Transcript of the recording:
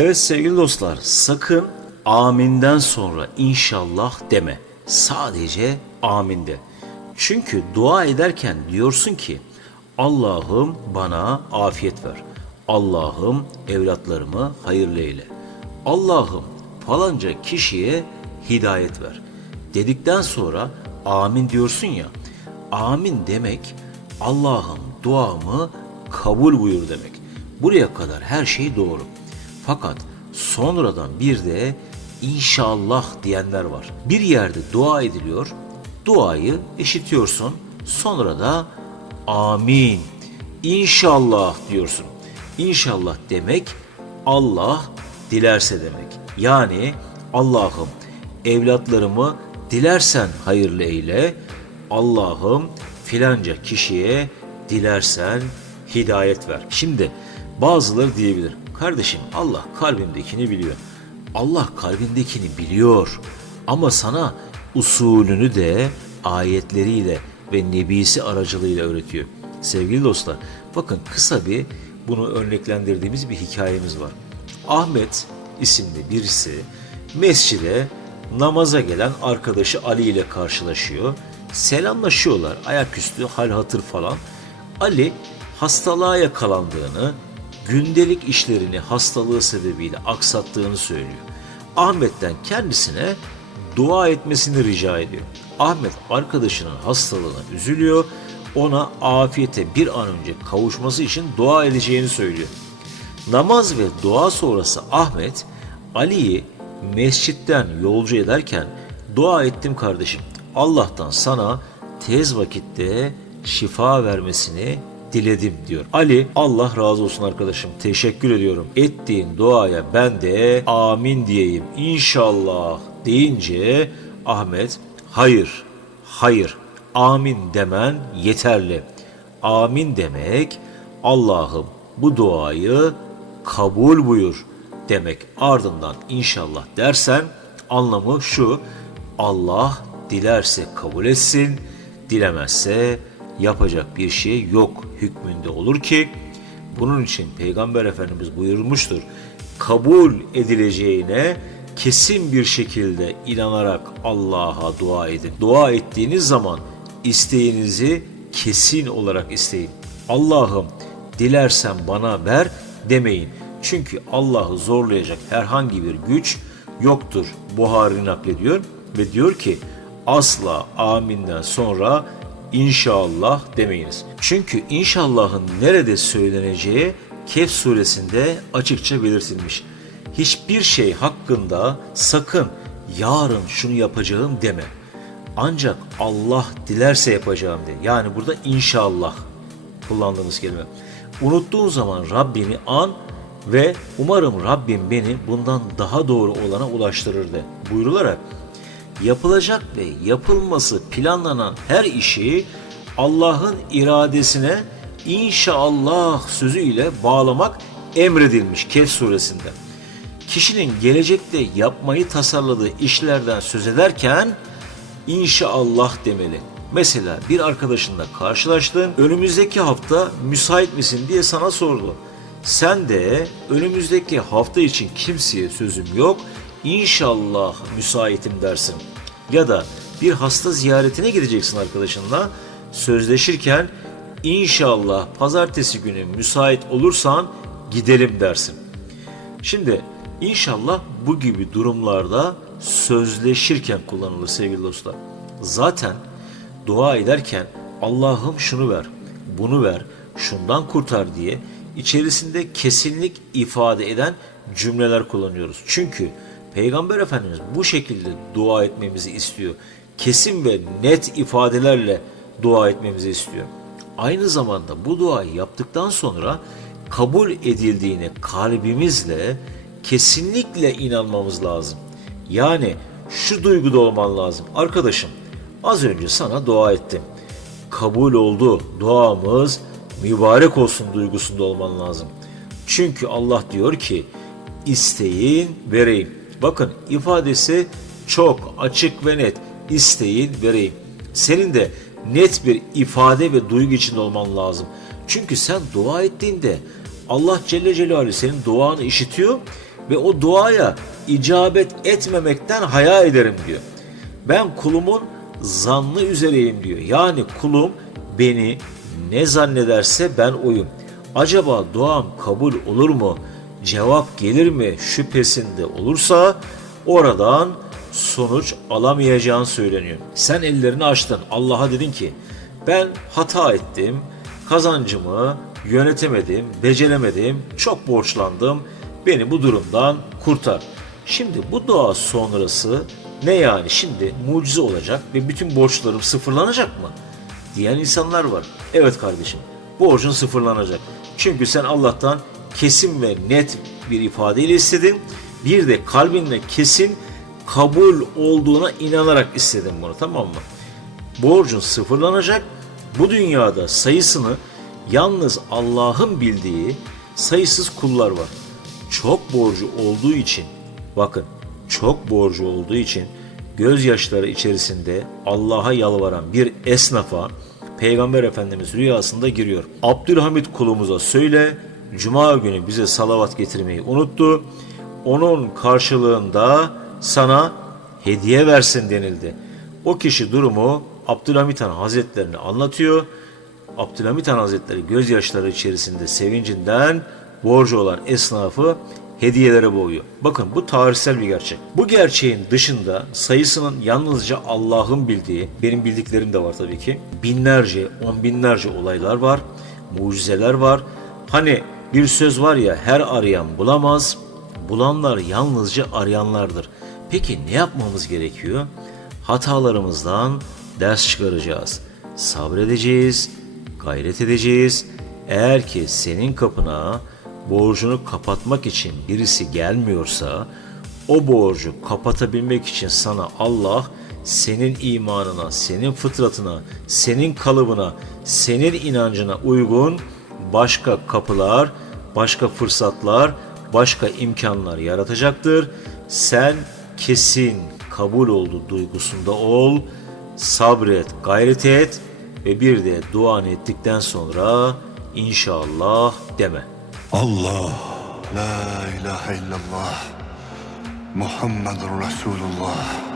Evet sevgili dostlar sakın aminden sonra inşallah deme. Sadece aminde. Çünkü dua ederken diyorsun ki Allah'ım bana afiyet ver. Allah'ım evlatlarımı hayırlı eyle. Allah'ım falanca kişiye hidayet ver. Dedikten sonra amin diyorsun ya. Amin demek Allah'ım duamı kabul buyur demek. Buraya kadar her şey doğru. Fakat sonradan bir de inşallah diyenler var. Bir yerde dua ediliyor, duayı işitiyorsun, sonra da amin, inşallah diyorsun. İnşallah demek Allah dilerse demek. Yani Allah'ım evlatlarımı dilersen hayırlı eyle, Allah'ım filanca kişiye dilersen hidayet ver. Şimdi bazıları diyebilir. Kardeşim Allah kalbimdekini biliyor. Allah kalbindekini biliyor. Ama sana usulünü de ayetleriyle ve nebisi aracılığıyla öğretiyor. Sevgili dostlar bakın kısa bir bunu örneklendirdiğimiz bir hikayemiz var. Ahmet isimli birisi mescide namaza gelen arkadaşı Ali ile karşılaşıyor. Selamlaşıyorlar ayaküstü hal hatır falan. Ali hastalığa yakalandığını, gündelik işlerini hastalığı sebebiyle aksattığını söylüyor. Ahmet'ten kendisine dua etmesini rica ediyor. Ahmet arkadaşının hastalığına üzülüyor. Ona afiyete bir an önce kavuşması için dua edeceğini söylüyor. Namaz ve dua sonrası Ahmet Ali'yi mescitten yolcu ederken dua ettim kardeşim. Allah'tan sana tez vakitte şifa vermesini diledim diyor. Ali Allah razı olsun arkadaşım teşekkür ediyorum. Ettiğin duaya ben de amin diyeyim inşallah deyince Ahmet hayır hayır amin demen yeterli. Amin demek Allah'ım bu duayı kabul buyur demek. Ardından inşallah dersen anlamı şu. Allah dilerse kabul etsin, dilemezse yapacak bir şey yok hükmünde olur ki bunun için Peygamber Efendimiz buyurmuştur. Kabul edileceğine kesin bir şekilde inanarak Allah'a dua edin. Dua ettiğiniz zaman isteğinizi kesin olarak isteyin. Allah'ım dilersen bana ver demeyin. Çünkü Allah'ı zorlayacak herhangi bir güç yoktur. Buhari naklediyor ve diyor ki asla aminden sonra inşallah demeyiniz. Çünkü inşallahın nerede söyleneceği Kehf suresinde açıkça belirtilmiş. Hiçbir şey hakkında sakın yarın şunu yapacağım deme. Ancak Allah dilerse yapacağım de. Yani burada inşallah kullandığımız kelime. Unuttuğun zaman Rabbini an ve umarım Rabbim beni bundan daha doğru olana ulaştırır de buyrularak yapılacak ve yapılması planlanan her işi Allah'ın iradesine inşallah sözüyle bağlamak emredilmiş Kehf suresinde. Kişinin gelecekte yapmayı tasarladığı işlerden söz ederken inşallah demeli. Mesela bir arkadaşınla karşılaştın, önümüzdeki hafta müsait misin diye sana sordu. Sen de önümüzdeki hafta için kimseye sözüm yok, inşallah müsaitim dersin. Ya da bir hasta ziyaretine gideceksin arkadaşınla, sözleşirken inşallah pazartesi günü müsait olursan gidelim dersin. Şimdi inşallah bu gibi durumlarda sözleşirken kullanılır sevgili dostlar. Zaten dua ederken Allah'ım şunu ver, bunu ver, şundan kurtar diye içerisinde kesinlik ifade eden cümleler kullanıyoruz. Çünkü Peygamber Efendimiz bu şekilde dua etmemizi istiyor. Kesin ve net ifadelerle dua etmemizi istiyor. Aynı zamanda bu duayı yaptıktan sonra kabul edildiğine kalbimizle kesinlikle inanmamız lazım. Yani şu duyguda olman lazım. Arkadaşım az önce sana dua ettim. Kabul oldu. Duamız mübarek olsun duygusunda olman lazım. Çünkü Allah diyor ki isteyin vereyim. Bakın ifadesi çok açık ve net. İsteyin vereyim. Senin de net bir ifade ve duygu içinde olman lazım. Çünkü sen dua ettiğinde Allah Celle Celaluhu senin duanı işitiyor ve o duaya icabet etmemekten haya ederim diyor. Ben kulumun zannı üzereyim diyor. Yani kulum beni ne zannederse ben oyum. Acaba duam kabul olur mu? Cevap gelir mi? Şüphesinde olursa oradan sonuç alamayacağın söyleniyor. Sen ellerini açtın. Allah'a dedin ki ben hata ettim. Kazancımı yönetemedim, beceremedim, çok borçlandım. Beni bu durumdan kurtar. Şimdi bu dua sonrası ne yani şimdi mucize olacak ve bütün borçlarım sıfırlanacak mı? Diyen insanlar var. Evet kardeşim borcun sıfırlanacak. Çünkü sen Allah'tan kesin ve net bir ifadeyle istedin. Bir de kalbinle kesin kabul olduğuna inanarak istedin bunu tamam mı? borcun sıfırlanacak. Bu dünyada sayısını yalnız Allah'ın bildiği sayısız kullar var. Çok borcu olduğu için bakın çok borcu olduğu için gözyaşları içerisinde Allah'a yalvaran bir esnafa Peygamber Efendimiz rüyasında giriyor. Abdülhamit kulumuza söyle Cuma günü bize salavat getirmeyi unuttu. Onun karşılığında sana hediye versin denildi. O kişi durumu Abdülhamit Han Hazretlerine anlatıyor. Abdülhamit Han Hazretleri gözyaşları içerisinde sevincinden borcu olan esnafı hediyelere boğuyor. Bakın bu tarihsel bir gerçek. Bu gerçeğin dışında sayısının yalnızca Allah'ın bildiği, benim bildiklerim de var tabii ki. Binlerce, on binlerce olaylar var, mucizeler var. Hani bir söz var ya her arayan bulamaz, bulanlar yalnızca arayanlardır. Peki ne yapmamız gerekiyor? Hatalarımızdan ders çıkaracağız. Sabredeceğiz, gayret edeceğiz. Eğer ki senin kapına borcunu kapatmak için birisi gelmiyorsa o borcu kapatabilmek için sana Allah senin imanına, senin fıtratına, senin kalıbına, senin inancına uygun başka kapılar, başka fırsatlar, başka imkanlar yaratacaktır. Sen kesin kabul oldu duygusunda ol, sabret, gayret et ve bir de duan ettikten sonra inşallah deme. Allah La ilahe illallah Muhammedun Resulullah